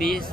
20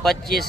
25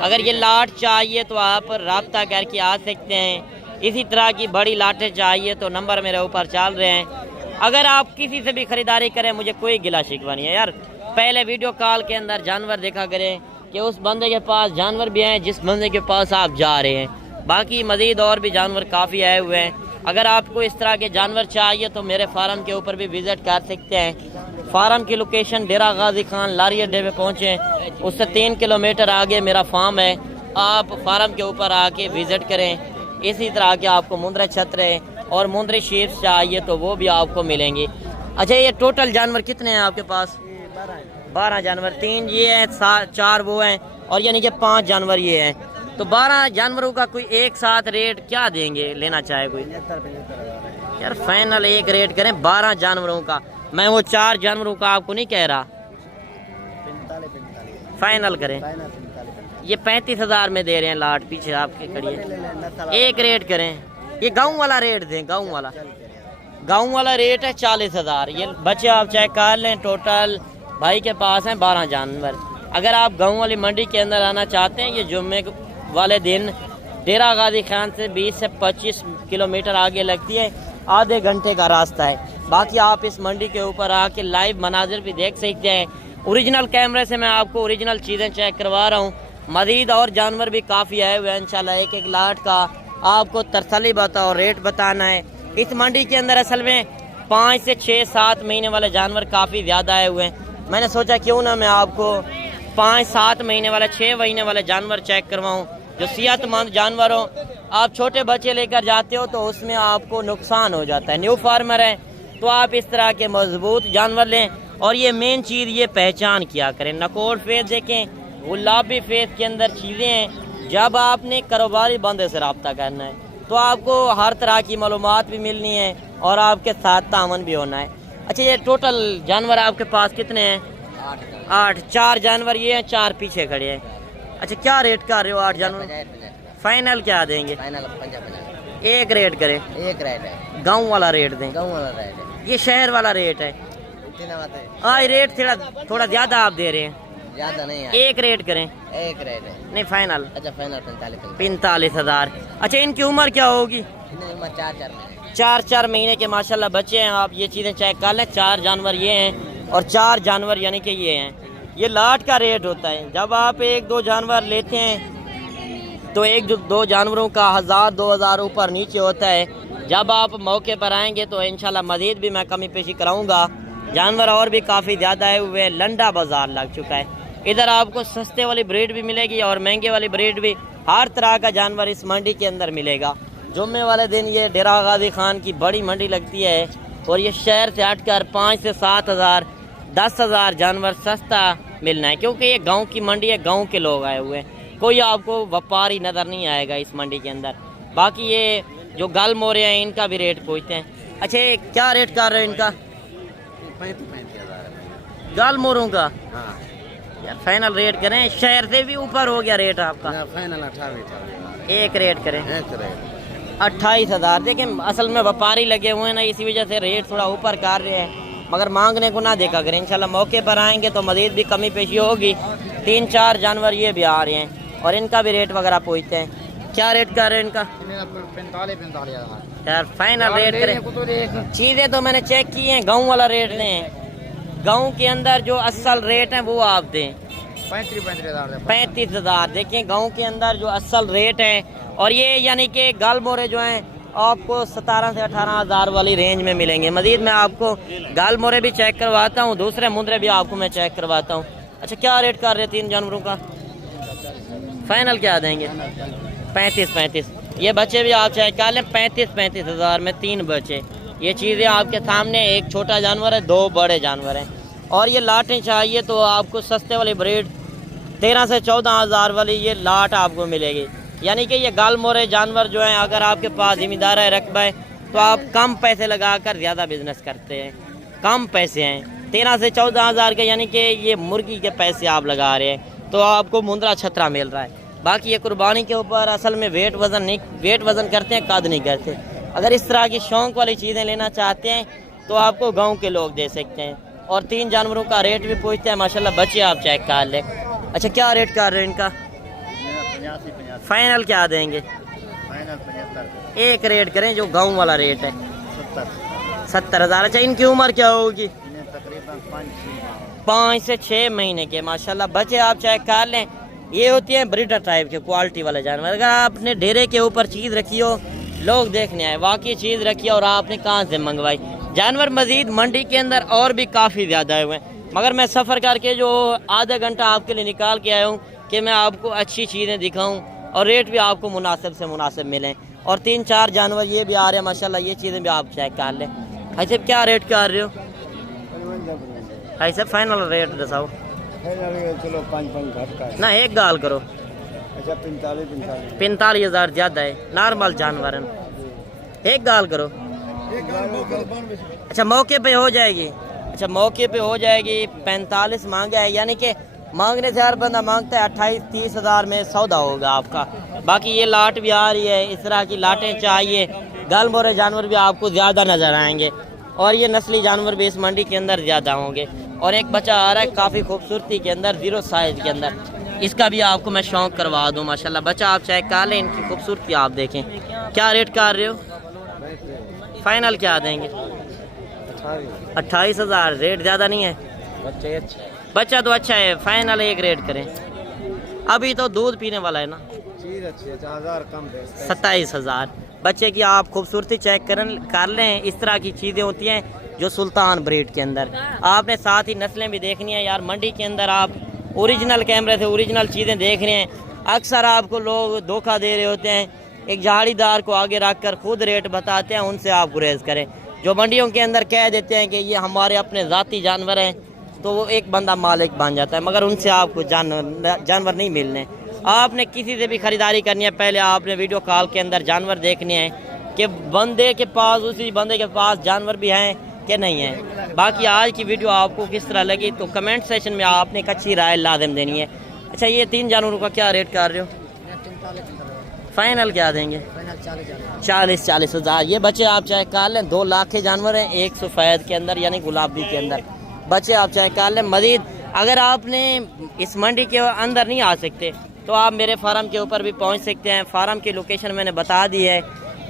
اگر یہ لاٹ چاہیے تو آپ رابطہ کر کے آ سکتے ہیں، اسی طرح کی بڑی لاٹیں چاہیے تو نمبر میرے اوپر چل رہے ہیں۔ اگر آپ کسی سے بھی خریداری کریں مجھے کوئی گلا شکوہ نہیں ہے یار، پہلے ویڈیو کال کے اندر جانور دیکھا کریں کہ اس بندے کے پاس جانور بھی ہیں جس بندے کے پاس آپ جا رہے ہیں، باقی مزید اور بھی جانور کافی آئے ہوئے ہیں۔ اگر آپ کو اس طرح کے جانور چاہیے تو میرے فارم کے اوپر بھی وزٹ کر سکتے ہیں۔ فارم کی لوکیشن ڈیرہ غازی خان لاری اڈے پہ پہنچیں، اس سے 3 کلومیٹر آگے میرا فارم ہے، آپ فارم کے اوپر آ کے وزٹ کریں۔ اسی طرح کے آپ کو مندرے چھترے اور مندرے شیپس چاہیے تو وہ بھی آپ کو ملیں گے۔ اچھا یہ ٹوٹل جانور کتنے ہیں آپ کے پاس؟ 12 جانور، 3 یہ ہیں، 4 وہ ہیں، اور یعنی کہ 5 جانور یہ ہیں۔ تو 12 جانوروں کا کوئی ایک ساتھ ریٹ کیا دیں گے لینا چاہے کوئی؟ یار فائنل ایک ریٹ کریں 12 جانوروں کا، میں وہ 4 جانوروں کا آپ کو نہیں کہہ رہا، فائنل کریں۔ یہ 35,000 میں دے رہے ہیں لاٹ، پیچھے آپ کے کھڑی ہے، ایک ریٹ کریں۔ یہ گاؤں والا ریٹ دیں، گاؤں والا ریٹ ہے 40,000۔ یہ بچے آپ چیک کر لیں، ٹوٹل بھائی کے پاس ہیں 12 جانور۔ اگر آپ گاؤں والی منڈی کے اندر آنا چاہتے ہیں، یہ جمعے والے دن ڈیرہ غازی خان سے 20 سے 25 کلومیٹر آگے لگتی ہے، آدھے گھنٹے کا راستہ ہے۔ باقی آپ اس منڈی کے اوپر آ کے لائیو مناظر بھی دیکھ سکتے ہیں، اوریجنل کیمرے سے میں آپ کو اوریجنل چیزیں چیک کروا رہا ہوں۔ مزید اور جانور بھی کافی آئے ہوئے ہیں، انشاءاللہ ایک ایک لاٹ کا آپ کو ترسلی بتاؤ ریٹ بتانا ہے۔ اس منڈی کے اندر اصل میں 5 سے 6-7 مہینے والے جانور کافی زیادہ آئے ہوئے ہیں۔ میں نے سوچا کیوں نہ میں آپ کو 5-7 مہینے والے 6 مہینے والے جانور چیک کرواؤں جو صحت مند جانور ہوں۔ آپ چھوٹے بچے لے کر جاتے ہو تو اس میں آپ کو نقصان ہو جاتا ہے، نیو فارمر ہے تو آپ اس طرح کے مضبوط جانور لیں۔ اور یہ مین چیز یہ پہچان کیا کریں، نکوڑ فیس دیکھیں، گلابی فیس کے اندر چیزیں ہیں۔ جب آپ نے کاروباری بندے سے رابطہ کرنا ہے تو آپ کو ہر طرح کی معلومات بھی ملنی ہے اور آپ کے ساتھ تعاون بھی ہونا ہے۔ اچھا یہ ٹوٹل جانور آپ کے پاس کتنے ہیں؟ 8۔ 4 جانور یہ ہیں، 4 پیچھے کھڑے ہیں۔ اچھا کیا ریٹ کر رہے ہو 8 جانور؟ فائنل کیا دیں گے؟ ایک ریٹ کریں، ایک ریٹ ہے، گاؤں والا ریٹ دیں، گاؤں والا ریٹ ہے، یہ شہر والا ریٹ ہے۔ ریٹ تھوڑا زیادہ آپ دے رہے ہیں، زیادہ نہیں ہے، ایک ریٹ کریں، ایک ریٹ ہے۔ نہیں فائنل اچھا فائنل 45,000۔ اچھا ان کی عمر کیا ہوگی؟ 4 مہینے کے ماشاءاللہ بچے ہیں۔ آپ یہ چیزیں چیک کر لیں، 4 جانور یہ ہیں اور 4 جانور یعنی کہ یہ ہیں۔ یہ لاٹ کا ریٹ ہوتا ہے، جب آپ 1-2 جانور لیتے ہیں تو 1-2 جانوروں کا 1,000-2,000 اوپر نیچے ہوتا ہے۔ جب آپ موقع پر آئیں گے تو انشاءاللہ مزید بھی میں کمی پیشی کراؤں گا۔ جانور اور بھی کافی زیادہ آئے ہوئے ہیں، لنڈا بازار لگ چکا ہے۔ ادھر آپ کو سستے والی بریڈ بھی ملے گی اور مہنگے والی بریڈ بھی، ہر طرح کا جانور اس منڈی کے اندر ملے گا۔ جمعے والے دن یہ ڈیرہ غازی خان کی بڑی منڈی لگتی ہے اور یہ شہر سے ہٹ کر 5 سے 7,000 10,000 جانور سستا ملنا ہے، کیونکہ یہ گاؤں کی منڈی ہے، گاؤں کے لوگ آئے ہوئے ہیں، کوئی آپ کو وپاری نظر نہیں آئے گا اس منڈی کے اندر۔ باقی یہ جو گل مورے ہیں ان کا بھی ریٹ پوچھتے ہیں۔ اچھا یہ کیا ریٹ کر رہے ہیں ان کا؟ 35,000 گل موروں کا ہاں یار فائنل ریٹ کریں، شہر سے بھی اوپر ہو گیا ریٹ آپ کا، فائنل 28,000 ایک ریٹ کریں ایک ریٹ 28,000۔ دیکھیں اصل میں وپاری لگے ہوئے ہیں نا، اسی وجہ سے ریٹ تھوڑا اوپر کر رہے ہیں، مگر مانگنے کو نہ دیکھا کریں، انشاءاللہ موقع پر آئیں گے تو مزید بھی کمی پیشی ہوگی۔ 3-4 جانور یہ بھی آ رہے ہیں اور ان کا بھی ریٹ وغیرہ پوچھتے ہیں۔ کیا ریٹ کر رہے ہیں ان کا؟ 45,000 یار فائنل ریٹ کریں، چیزیں تو میں نے چیک کی ہیں، گاؤں والا ریٹ دیں، گاؤں کے اندر جو اصل ریٹ ہیں وہ آپ دیں۔ 35,000 دیکھیں گاؤں کے اندر جو اصل ریٹ ہے، اور یہ یعنی کہ گل مورے جو ہیں آپ کو 17 سے 18,000 والی رینج میں ملیں گے۔ مزید میں آپ کو گل مورے بھی چیک کرواتا ہوں، دوسرے مندرے بھی آپ کو میں چیک کرواتا ہوں۔ اچھا کیا ریٹ کر رہے ہیں 3 جانوروں کا؟ فائنل کیا دیں گے؟ 35,000۔ یہ بچے بھی آپ چیک کر لیں، 35,000 میں 3 بچے۔ یہ چیزیں آپ کے سامنے، ایک چھوٹا جانور ہے، 2 بڑے جانور ہیں۔ اور یہ لاٹیں چاہیے تو آپ کو سستے والی بریڈ 13 سے 14,000 والی یہ لاٹ آپ کو ملے گی، یعنی کہ یہ گال مورے جانور جو ہیں اگر آپ کے پاس ذمہ ہے رقبہ ہے تو آپ کم پیسے لگا کر زیادہ بزنس کرتے ہیں، کم پیسے ہیں 13 سے 14,000 کے، یعنی کہ یہ مرغی کے پیسے آپ لگا رہے ہیں تو آپ کو مندرا چھترا مل رہا ہے۔ باقی یہ قربانی کے اوپر اصل میں ویٹ وزن کرتے ہیں، قد نہیں کرتے۔ اگر اس طرح کی شوق والی چیزیں لینا چاہتے ہیں تو آپ کو گاؤں کے لوگ دے سکتے ہیں، اور 3 جانوروں کا ریٹ بھی پوچھتے ہیں ماشاءاللہ بچے آپ چیک کر لیں. اچھا کیا ریٹ کر رہے ہیں ان کا؟ فائنل کیا دیں گے؟ ایک ریٹ کریں جو گاؤں والا ریٹ ہے 70,000. اچھا ان کی عمر کیا ہوگی؟ 5 سے 6 مہینے کے ماشاءاللہ بچے آپ چیک کر لیں. یہ ہوتی ہیں بریڈر ٹائپ کے کوالٹی والے جانور. اگر آپ نے ڈھیرے کے اوپر چیز رکھی ہو لوگ دیکھنے آئے واقعی چیز رکھی اور آپ نے کہاں سے منگوائی. جانور مزید منڈی کے اندر اور بھی کافی زیادہ ہوئے ہیں مگر میں سفر کر کے جو آدھا گھنٹہ آپ کے لیے نکال کے آیا ہوں کہ میں آپ کو اچھی چیزیں دکھاؤں اور ریٹ بھی آپ کو مناسب سے مناسب ملیں. اور 3-4 جانور یہ بھی آ رہے ہیں ماشاءاللہ یہ چیزیں بھی آپ چیک کر لیں. بھائی صاحب کیا ریٹ کر رہے ہو؟ بھائی صاحب فائنل ریٹ بتاؤ نہ ایک گال کرو. 45,000 زیادہ ہے نارمل جانور ہیں. ایک گال کرو. اچھا موقع پہ ہو جائے گی. اچھا موقع پہ ہو جائے گی. 45 مانگا ہے یعنی کہ مانگنے سے ہر بندہ مانگتا ہے 28-30 ہزار میں سودا ہوگا آپ کا. باقی یہ لاٹ بھی آ رہی ہے اس طرح کی لاٹیں چاہیے. گال مورے جانور بھی آپ کو زیادہ نظر آئیں گے اور یہ نسلی جانور بھی اس منڈی کے اندر زیادہ ہوں گے. اور ایک بچہ آ رہا ہے کافی خوبصورتی کے اندر 0 سائز کے اندر. اس کا بھی آپ کو میں شوق کروا دوں ماشاءاللہ بچہ آپ چیک کر لیں ان کی خوبصورتی آپ دیکھیں. کیا ریٹ کر رہے ہو؟ فائنل کیا دیں گے؟ 28,000. ریٹ زیادہ نہیں ہے؟ بچہ تو اچھا ہے. فائنل ایک ریٹ کریں. ابھی تو دودھ پینے والا ہے نا. 27,000. بچے کی آپ خوبصورتی چیک کر لیں. اس طرح کی چیزیں ہوتی ہیں جو سلطان بریڈ کے اندر. آپ نے ساتھ ہی نسلیں بھی دیکھنی ہیں یار. منڈی کے اندر آپ اوریجنل کیمرے سے اوریجنل چیزیں دیکھ رہے ہیں. اکثر آپ کو لوگ دھوکہ دے رہے ہوتے ہیں. ایک جھاڑی دار کو آگے رکھ کر خود ریٹ بتاتے ہیں. ان سے آپ گریز کریں. جو منڈیوں کے اندر کہہ دیتے ہیں کہ یہ ہمارے اپنے ذاتی جانور ہیں تو وہ ایک بندہ مالک بن جاتا ہے مگر ان سے آپ کو جانور نہیں ملنے. آپ نے کسی سے بھی خریداری کرنی ہے پہلے آپ نے ویڈیو کال کے اندر جانور دیکھنے ہیں کہ بندے کے پاس اسی بندے کے پاس جانور بھی ہیں کہ نہیں ہیں. باقی آج کی ویڈیو آپ کو کس طرح لگی تو کمنٹ سیکشن میں آپ نے ایک اچھی رائے لازم دینی ہے. اچھا یہ 3 جانوروں کا کیا ریٹ کر رہے ہو؟ فائنل کیا دیں گے؟ 40,000. یہ بچے آپ چیک کر لیں 2 لاکھ کے جانور ہیں. ایک سفید کے اندر یعنی گلابی کے اندر بچے آپ چیک کر لیں. مزید اگر آپ نے اس منڈی کے اندر نہیں آ سکتے تو آپ میرے فارم کے اوپر بھی پہنچ سکتے ہیں. فارم کی لوکیشن میں نے بتا دی ہے.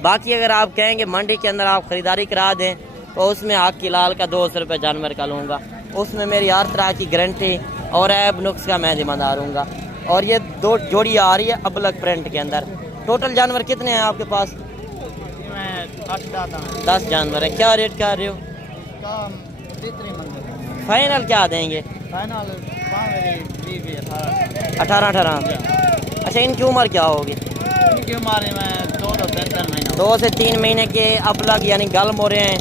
باقی اگر آپ کہیں گے منڈی کے اندر آپ خریداری کرا دیں تو اس میں آگ کی لال کا 200 روپے جانور کا لوں گا. اس میں میری ہر طرح کی گارنٹی اور عیب نقص کا میں ذمہ دار ہوں گا. اور یہ 2 جوڑی آ رہی ہے ابلک پرنٹ کے اندر. ٹوٹل جانور کتنے ہیں آپ کے پاس؟ 10 جانور ہیں. کیا ریٹ کر رہے ہو؟ فائنل کیا دیں گے؟ 18. اچھا ان کی عمر کیا ہوگی؟ 2 سے 3 مہینے کے ابلگ یعنی گل مورے ہیں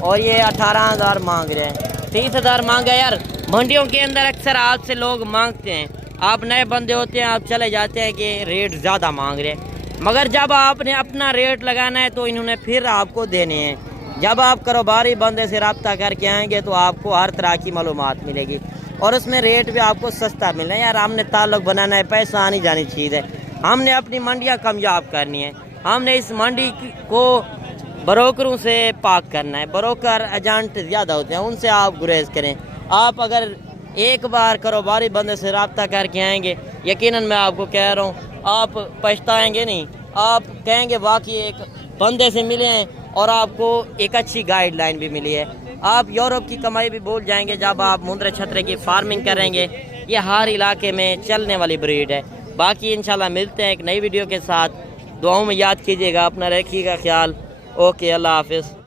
اور یہ 18,000 مانگ رہے ہیں. 30,000 مانگا یار. منڈیوں کے اندر اکثر آپ سے لوگ مانگتے ہیں. آپ نئے بندے ہوتے ہیں آپ چلے جاتے ہیں کہ ریٹ زیادہ مانگ رہے ہیں مگر جب آپ نے اپنا ریٹ لگانا ہے تو انہوں نے پھر آپ کو دینے ہیں. جب آپ کاروباری بندے سے رابطہ کر کے آئیں گے تو آپ کو ہر طرح کی معلومات ملے گی اور اس میں ریٹ بھی آپ کو سستا ملنا ہے. یار ہم نے تعلق بنانا ہے. پیسہ آنی جانی چیز ہے. ہم نے اپنی منڈیاں کامیاب کرنی ہے. ہم نے اس منڈی کو بروکروں سے پاک کرنا ہے. بروکر ایجنٹ زیادہ ہوتے ہیں ان سے آپ گریز کریں. آپ اگر ایک بار کاروباری بندے سے رابطہ کر کے آئیں گے یقیناً میں آپ کو کہہ رہا ہوں آپ پچھتائیں گے نہیں. آپ کہیں گے واقعی ایک بندے سے ملے ہیں اور آپ کو ایک اچھی گائیڈ لائن بھی ملی ہے. آپ یورپ کی کمائی بھی بھول جائیں گے جب آپ مندرے چھترے کی فارمنگ کریں گے. یہ ہر علاقے میں چلنے والی بریڈ ہے. باقی انشاءاللہ ملتے ہیں ایک نئی ویڈیو کے ساتھ. دعاؤں میں یاد کیجیے گا. اپنا رکھیے گا خیال. اوکے اللہ حافظ.